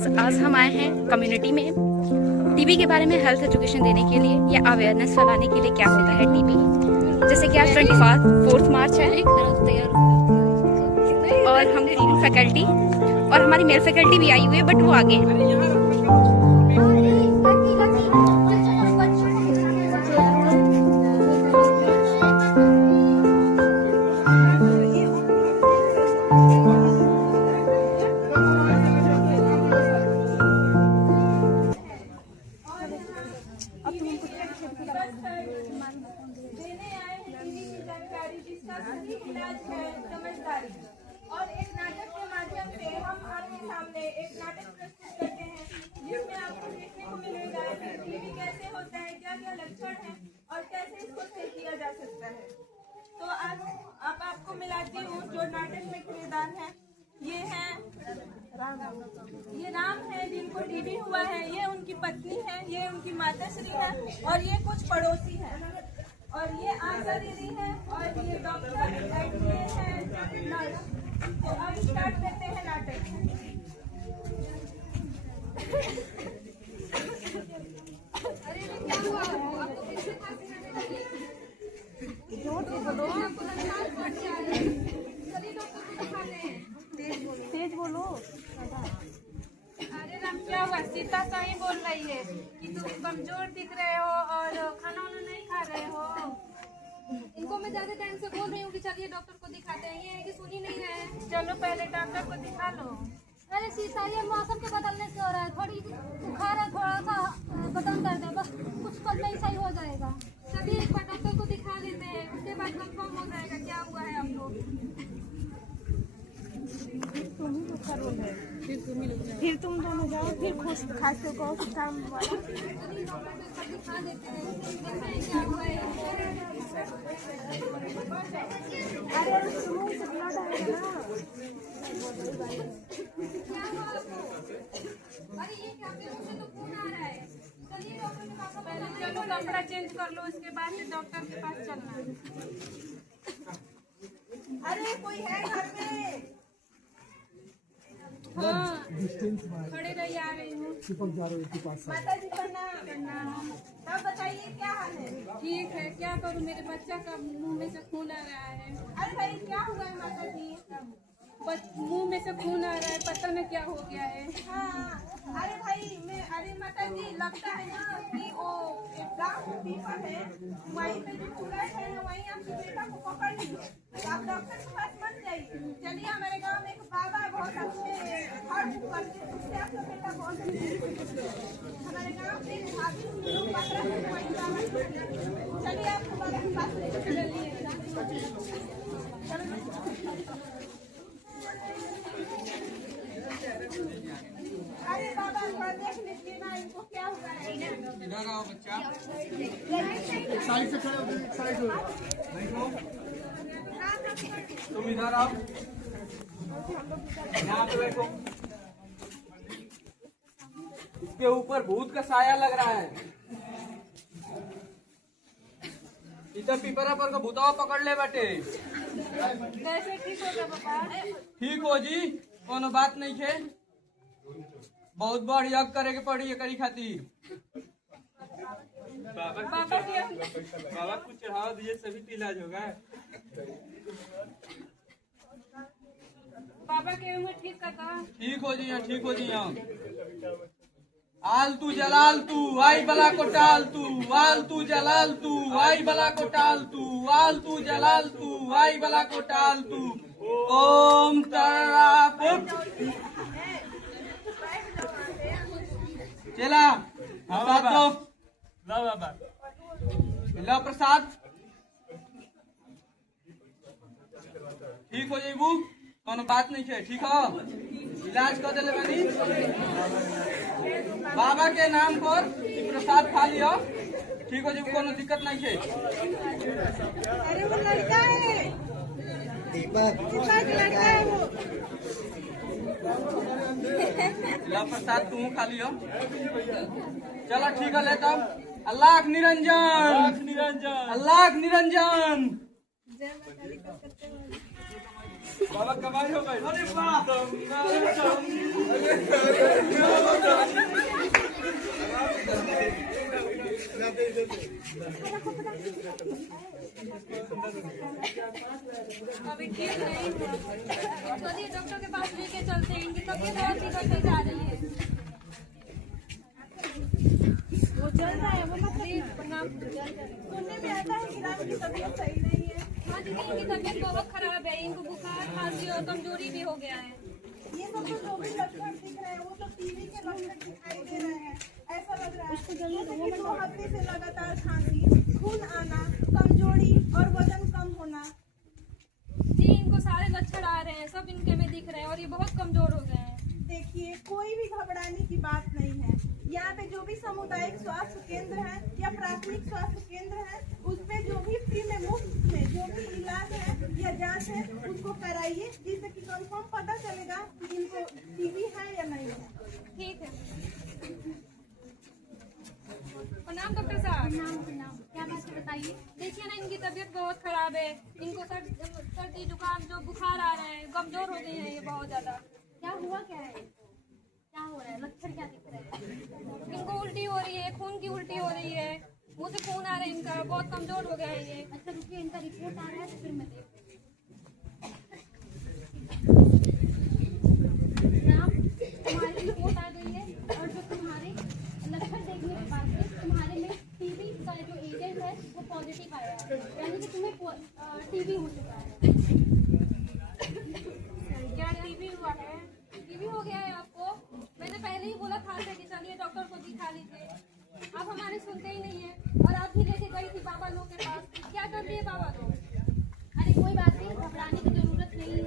आज हम आए हैं कम्युनिटी में टीबी के बारे में हेल्थ एजुकेशन देने के लिए या अवेयरनेस फैलाने के लिए क्या होता है टीबी। जैसे कि आज 4 मार्च है और हम तीन फैकल्टी और हमारी मेल फैकल्टी भी आई हुई है, बट वो आगे हैं। और एक नाटक के माध्यम से हम आपके सामने एक नाटक प्रस्तुत करते हैं जिसमें आपको देखने को मिलेगा कि टीबी कैसे होता है, क्या क्या लक्षण हैं और कैसे इसको सही किया जा सकता है। तो आज आपको मिलाती हूँ जो नाटक में किरदार है। ये राम है जिनको टीबी हुआ है, ये उनकी पत्नी है, ये उनकी माताश्री है और ये कुछ पड़ोसी है और ये आशा दीदी है और ये डॉक्टर है नर्स। तो अब स्टार्ट करते हैं नाटक। अरे क्या हुआ आपको? कैसे तेज बोलो। अरे राम क्या हुआ? सीता सही बोल रही है कि तुम कमजोर दिख रहे हो और खाना वाना नहीं खा रहे हो। इनको मैं ज्यादा टाइम से बोल रही हूँ कि चलिए डॉक्टर को दिखाते हैं, ये है कि सुन ही नहीं रहे हैं। चलो पहले डॉक्टर को दिखा लो। अरे सीता ये मौसम के बदलने से हो रहा है, थोड़ी बुखार है, थोड़ा सा बदन दर्द है, बस कुछ कल में ही सही हो जाएगा। चलिए एक बार डॉक्टर को दिखा लेते हैं, उसके बाद कंफर्म हो जाएगा क्या हुआ है आप लोग। फिर तुम दोनों जाओ, फिर खुश खाते को काम वाला। दिखा देते हैं, देखते हैं क्या हुआ है। अरे सुनो से ब्लड आएगा ना। क्या हुआ आपको? अरे ये क्या, आपके मुंह से तो खून आ रहा है। चलिए डॉक्टर के पास। पहले चलो कपड़ा चेंज कर लो, उसके बाद से डॉक्टर के पास चलना। अरे कोई है घर में? हाँ खड़े रहिए, आ रही हूँ। माता जी प्रणाम। तब बताइए क्या हाल है? ठीक है, क्या करूँ, मेरे बच्चा का मुंह में से खून आ रहा है। अरे भाई क्या हुआ है माता जी? मुंह में से खून आ रहा है, पता नहीं क्या हो गया है। हाँ अरे भाई अरे माता जी लगता है ना कि वो एक गाँव पीपल है, वहीं पे जो चूल्हा है वहीं आपके बेटा को पकड़ ली। आप डॉक्टर के पास मत जाइए। चलिए हमारे गाँव में एक बाबा बहुत अच्छे हर्ट करते हैं, उससे आपका बेटा बहुत हमारे गाँव में एक भाभी लोग पकड़ा है, वहीं बाबा। चलिए आपको बाबा के पास लेकर चलिए। अरे बाबा थोड़ा देख लीजिए ना इनको क्या हुआ है। इधर आओ बच्चा, साइड से खड़े हो, साइड हो देखो, तुम इधर आओ, यहाँ पे बैठो। इसके ऊपर भूत का साया लग रहा है। इधर पिपरा पर का भूतावा पकड़ ले बेटे। कैसे ठीक होगा पापा? ठीक हो जी, कोनो बात नहीं है। बहुत बार यज्ञ करे के पड़ी करी खातिर। बाबा कुछ चढ़ावा दीजिए, सभी तो इलाज होगा। पापा के उम्र ठीक का था? ठीक हो जी, यहाँ ठीक हो जी। यहाँ आलतू जलाल तू आई बला को टाल तू, आलतू जलाल तू आई बला को टाल तू, आलतू जलाल तू आई बला को टाल तू। ओम तरापुट चला प्रसाद लो। ला बाबा, ला प्रसाद। ठीक हो जाइबू, कोनो बात नहीं है। ठीक हो, इलाज कर दिले बनी। बाबा के नाम पर प्रसाद खा लियो, ठीक हो जाइबू, कोनो दिक्कत नहीं है। अरे वो लड़का है, लड़का है वो। ला प्रसाद तू खा लियो। चलो ठीक है, लेता हूँ। अल्लाह निरंजन, अल्लाह निरंजन। बाबा कमाई हो गई। अरे वाह। अभी ठीक नहीं हुआ, चलिए डॉक्टर के पास लेके चलते हैं, इनकी तबीयत और बिगड़ती जा रही है। वो चल रहा है, वो मतलब सुनने में आता है कि राम की तबीयत सही नहीं है। हाँ दीदी, इनकी तबीयत बहुत खराब है, इनको बुखार खांसी और कमजोरी भी हो गया है। ये सब तो जो भी लक्षण दिख रहे हैं वो तो टीवी के लक्षण दिखाई दे रहे हैं। ऐसा लग रहा है जैसे कि 2 हफ्ते से लगातार खांसी, खून आना, कमजोरी और वजन कम होना। जी, इनको सारे लक्षण आ रहे हैं, सब इनके में दिख रहे हैं और ये बहुत कमजोर हो गए हैं। देखिए, कोई भी घबराने की बात नहीं है। यहाँ पे जो भी सामुदायिक स्वास्थ्य केंद्र है या प्राथमिक स्वास्थ्य केंद्र है, उस पे जो भी फ्री में मुफ्त में जो भी इलाज है या जांच है उसको कराइए, जिससे कि कंफर्म पता चलेगा कि इनको टीबी है या नहीं है। ठीक है, प्रणाम डॉक्टर साहब। क्या बात है बताइए। देखिए ना, इनकी तबीयत बहुत खराब है, इनको सर्दी जुकाम जो बुखार आ रहे हैं, कमजोर हो गए हैं ये बहुत ज्यादा। क्या हुआ, क्या है, क्या हो रहा है, लक्षण क्या दिख रहे हैं? इनको उल्टी हो रही है, खून की उल्टी हो रही है, मुंह से खून आ रहा है इनका, बहुत कमजोर हो गया है ये। अच्छा रुकिए, इनका रिपोर्ट आ रहा है तो फिर मैं देखती हूँ। तुम्हारी रिपोर्ट आ गई है और जो तुम्हारे लक्षण देखने के बाद से तुम्हारे में टीबी का जो एजेंट है वो पॉजिटिव आया है, यानी कि तुम्हें टीबी हो चुका है। क्या टीबी हुआ है? टीबी हो गया है आपको? मैंने पहले ही बोला था कि चलिए डॉक्टर को दिखा लीजिए, आप हमारे सुनते ही नहीं है। और आप भी लेके गई थी बाबा लोग के पास, क्या कर दिए बाबा लोग? अरे कोई बात नहीं, घबराने की जरूरत नहीं है।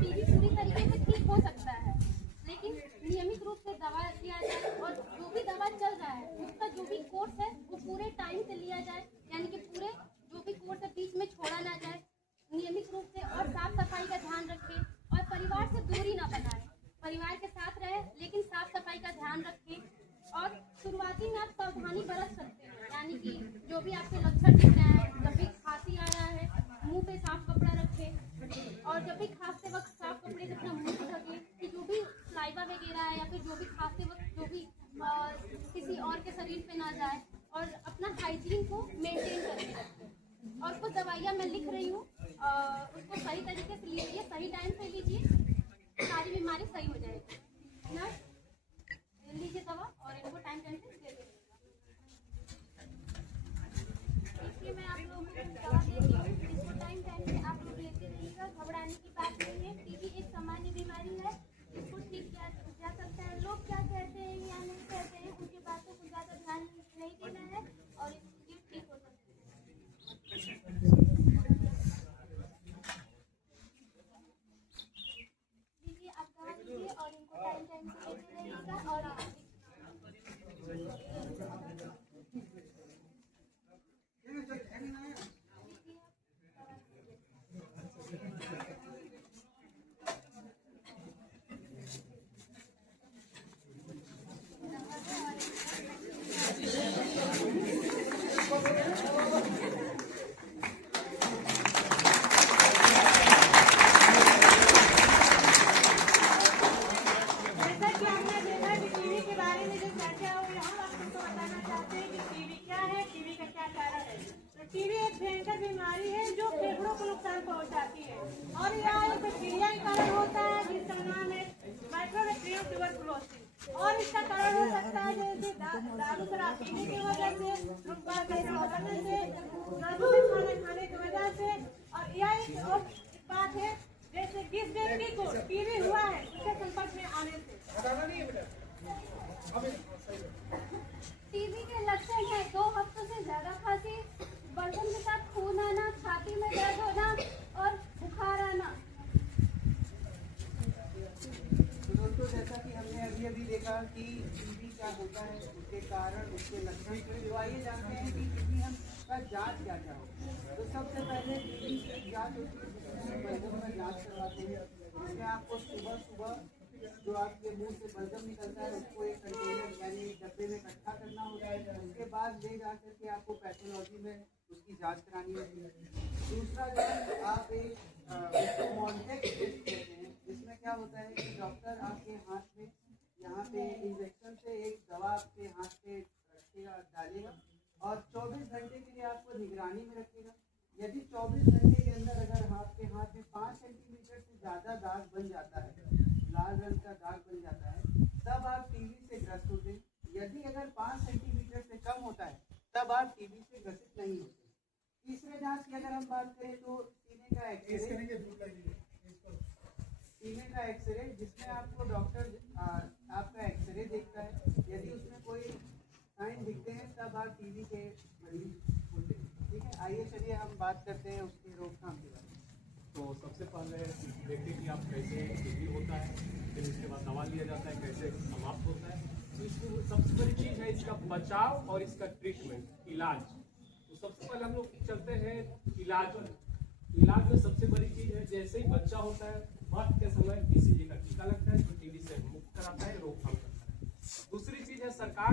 टीबी पूरी तरीके से ठीक हो सकता है, लेकिन नियमित रूप से दवा लिया जाए और जो भी दवा चल रहा है उसका जो भी कोर्स है वो पूरे टाइम से लिया जाए, यानी कि पूरे जो भी कोर्स है बीच में छोड़ा ना जाए। नियमित रूप से और साफ सफाई का ध्यान रखें और परिवार से दूरी ना बनाए। परिवार के साथ रहे लेकिन साफ सफाई का ध्यान रखें। और शुरुआती में आप सावधानी बरत सकते हैं, यानी कि जो भी आपके लक्षण दिख रहे हैं, जब भी खांसी आ रहा है मुंह पे साफ कपड़ा रखें और जब भी खांसते वक्त साफ कपड़े से अपना मुंह ढकें कि जो भी सलाइवा वगैरह है या फिर जो भी खांसते वक्त जो भी किसी और के शरीर पे ना जाए और अपना हाइजीन को मेंटेन करके रखें। और कुछ दवाइयाँ मैं लिख रही हूँ, उसको सही तरीके से लीजिए, सही टाइम पे लीजिए, सारी बीमारी सही हो जाएगी ना। लीजिए दवा और इनको टाइम टाइम से दे दीजिएगा। इसलिए मैं आप लोगों को दवा देंगी, इसको टाइम टाइम से आप लोग लेते रहिएगा। घबराने की बात नहीं है, टीबी एक सामान्य बीमारी है, इसको ठीक किया जा सकता है। लोग क्या कहते हैं या नहीं कहते हैं उनकी बातों को ज़्यादा ध्यान नहीं देना है और ये ठीक हो सकता है। लीजिए आप दवा लीजिए और इनको टाइम टाइम से लेते रहिएगा। और जैसा कि आपने देखा कि टीवी के बारे में जो चर्चा हुई, हम आपको बताना चाहते हैं कि टीवी क्या है, टीवी का क्या कारण है। तो टीवी एक भयंकर बीमारी है जो फेफड़ों को नुकसान पहुंचाती है और यह एक बैक्टीरिया के कारण होता है जिसका नाम है माइक्रोबैक्टीरियम ट्यूबरकुलोसिस। और इसका कारण हो सकता है जैसे दारू शराब पीने की वजह से, धूम्रपान करने से, नाजुक खाना खाने की वजह से। और यह एक और बात है जैसे जिस व्यक्ति को टीबी हुआ है उसके संपर्क में आने से। टीबी के लक्षण है 2 हफ्तों से ज्यादा खांसी, बर्तन के साथ खून आना, छाती में दर्द होना और बुखार आना। तो दोस्तों, जैसा कि हमने अभी देखा कि टीबी क्या होता है, उसके कारण, उसके लक्षण, तो आइए जानते हैं कि टीबी का जांच क्या क्या होता है। तो सबसे पहले टीबी की जांच होती है, जिसमें बलगम का जांच करवाते हैं। इसमें आपको सुबह सुबह जो आपके मुंह से बलगम निकलता है उसको एक कंटेनर यानी डब्बे में इकट्ठा करना होता है। उसके बाद ले जा करके आपको पैथोलॉजी में उसकी जांच करानी होती है। दूसरा जो है, आप एक मॉन्टेक्स टेस्ट कहते हैं, जिसमें क्या होता है कि डॉक्टर आपके हाथ में यहाँ पे इंजेक्शन से एक दवा आपके हाथ पे रखेगा, डालेगा और 24 घंटे के लिए आपको निगरानी में रखेगा। यदि 24 घंटे के अंदर अगर आपके हाथ में 5 सेंटीमीटर से ज़्यादा दाग बन जाता है, लाल रंग का दाग बन जाता है, तब आप टीबी से ग्रस्त होते हैं। यदि अगर 5 सेंटीमीटर से कम होता है तब आप टीबी से ग्रसित नहीं होते। तीसरे जांच की अगर हम बात करें तो सीने का एक्सरे जिसमें आपको डॉक्टर आपका एक्सरे देखता है। यदि उसमें कोई साइन दिखते हैं तब आप टीबी के मरीज होते हैं। ठीक है, आइए चलिए हम बात करते हैं उसकी रोकथाम के बारे में। तो सबसे पहले देखिए कि आप कैसे टीबी होता है, फिर इसके बाद दवा लिया जाता है, कैसे समाप्त होता है। तो इसको सबसे बड़ी चीज़ है इसका बचाव और इसका ट्रीटमेंट, इलाज। तो सबसे पहले हम लोग चलते हैं इलाज में। इलाज में सबसे बड़ी चीज़ है, जैसे ही बच्चा होता है बर्थ के समय BCG का टीका लगता है, जो टीबी से मुक्त कराता है, रोकथाम करता है। दूसरी चीज़ है, सरकार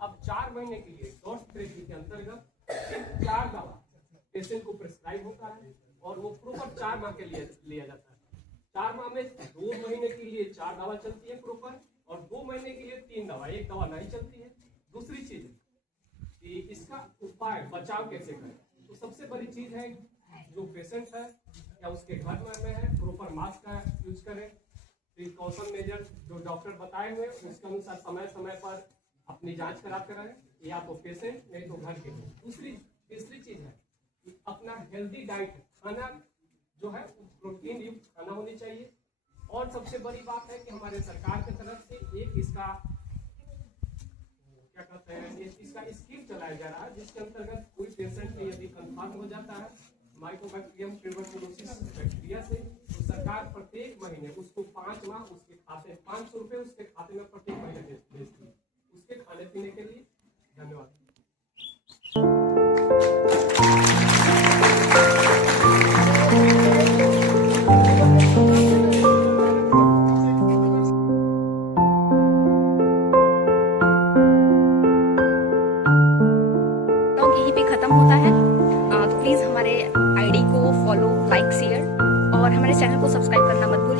अब 4 महीने के लिए स्वास्थ्य थेरेपी के अंतर्गत 4 दवा पेशेंट को प्रिस्क्राइब होता है और वो प्रॉपर 4 माह के लिए लिया जाता है। 4 माह में 2 महीने के लिए 4 दवा चलती है प्रॉपर, और 2 महीने के लिए 3 दवा, 1 दवा नहीं चलती है। दूसरी चीज कि इसका उपाय बचाव कैसे करें। तो सबसे बड़ी चीज है, जो पेशेंट है या उसके घर में है, प्रॉपर मास्क का यूज करें। प्रिकॉशन मेजर जो डॉक्टर बताए हुए उसके अनुसार समय समय पर अपनी जांच कराते रहें, या तो पेशेंट नहीं तो घर के लोग। तीसरी चीज है कि अपना हेल्दी डाइट खाना जो है प्रोटीन युक्त खाना होनी चाहिए। और सबसे बड़ी बात है कि हमारे सरकार की तरफ से एक इसका क्या कहते हैं, इसका स्कीम चलाया जा रहा है, जिसके अंतर्गत कोई पेशेंट में यदि कंफर्म हो जाता है माइकोबैक्टीरियम ट्यूबरकुलोसिस बैक्टीरिया से, तो सरकार प्रत्येक महीने उसको 5 माह उसके खाते 500 रुपये उसके खाते में प्रत्येक महीने भेजती है, उसके खाने पीने के लिए। धन्यवाद। यहीं पे खत्म होता है। प्लीज हमारे आईडी को फॉलो, लाइक, शेयर और हमारे चैनल को सब्सक्राइब करना मत भूलिए।